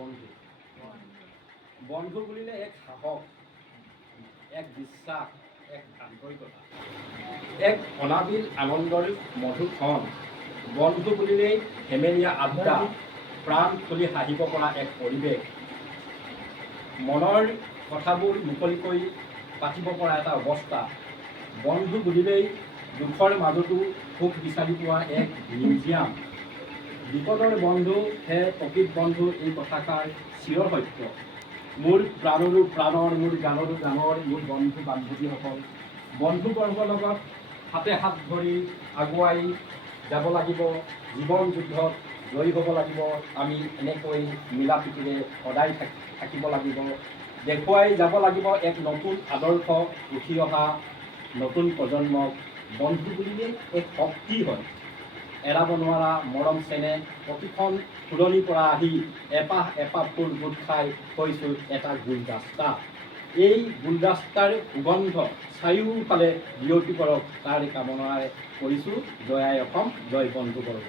বন্ধু বন্ধু বুলিলে এক সাহস, এক বিশ্বাস, এক আন্তৰিকতা, এক অনাবিল আনন্দৰ মধুৰ ক্ষণ। বন্ধু বুলিলেই হেমেলীয়া আড্ডা, প্ৰাণ খুলি হাঁহিব পৰা এক পৰিৱেশ, মনৰ কথাবোৰ মুকলিকৈ পাতিব পৰা এটা অৱস্থা। বন্ধু বুলিলেই দুখৰ মাজতো সুখ বিচাৰি পোৱা এক মিউজিয়াম। বিপদৰ বন্ধু হে প্ৰকৃত বন্ধু, এই কথাষাৰ চিৰ সত্য। মোৰ প্ৰাণৰো প্ৰাণৰ, মোৰ গানৰো গানৰ মোৰ বন্ধু বান্ধৱীসকল, বন্ধুবৰ্গৰ লগত হাতে হাত ধৰি আগুৱাই যাব লাগিব। জীৱন যুদ্ধত জয়ী হ'ব লাগিব। আমি এনেকৈ মিলা প্ৰীতিৰে সদায় থাকিব লাগিব। দেখুৱাই যাব লাগিব এক নতুন আদৰ্শ উঠি অহা নতুন প্ৰজন্মক। বন্ধু বুলিলে এক শক্তি হয়, এৰাব নোৱাৰা মৰম চেনেহ। প্ৰতিখন ফুলনিৰ পৰা আহি এপাহ এপাহ ফুল গোট খাই হৈছোঁ এটা গুলদাস্তা। এই গুলদাস্তাৰ সুগন্ধ চাৰিওফালে বিয়পি পৰক, তাৰ কামনাৰে কৰিছোঁ জয় আই অসম, জয় বন্ধুবৰ্গ।